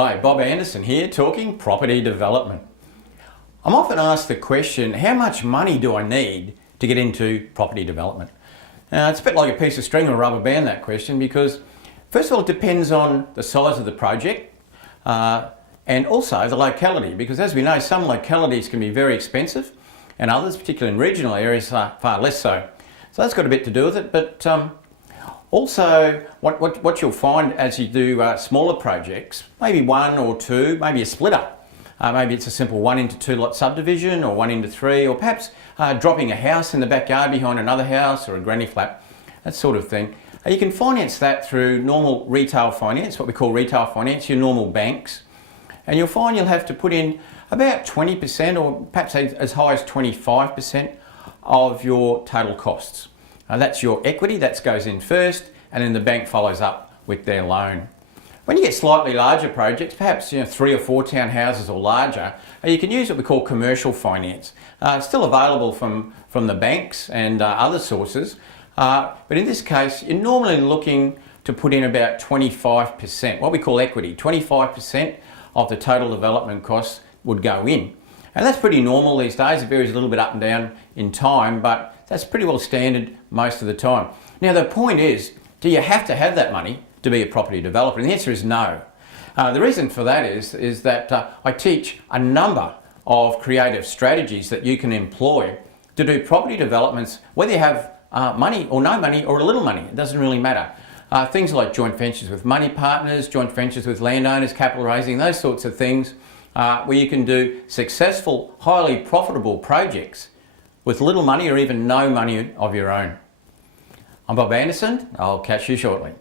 Hi, Bob Andersen here, talking property development. I'm often asked the question, how much money do I need to get into property development? Now, it's a bit like a piece of string or a rubber band, that question, because first of all, it depends on the size of the project and also the locality, because as we know, some localities can be very expensive and others, particularly in regional areas, are far less so. So that's got a bit to do with it, but also, what you'll find as you do smaller projects, maybe one or two, maybe a splitter. Maybe it's a simple 1 into 2 lot subdivision, or 1 into 3, or perhaps dropping a house in the backyard behind another house, or a granny flat, that sort of thing. You can finance that through normal retail finance, what we call retail finance, your normal banks. And you'll find you'll have to put in about 20% or perhaps as high as 25% of your total costs. That's your equity, that goes in first, and then the bank follows up with their loan. When you get slightly larger projects, perhaps 3 or 4 townhouses or larger, you can use what we call commercial finance. It's still available from the banks and other sources, but in this case, you're normally looking to put in about 25%, what we call equity. 25% of the total development costs would go in. And that's pretty normal these days. It varies a little bit up and down in time, but that's pretty well standard most of the time. Now the point is, do you have to have that money to be a property developer? And the answer is no. The reason for that is that I teach a number of creative strategies that you can employ to do property developments, whether you have money or no money or a little money, it doesn't really matter. Things like joint ventures with money partners, joint ventures with landowners, capital raising, those sorts of things, where you can do successful, highly profitable projects with little money or even no money of your own. I'm Bob Andersen. I'll catch you shortly.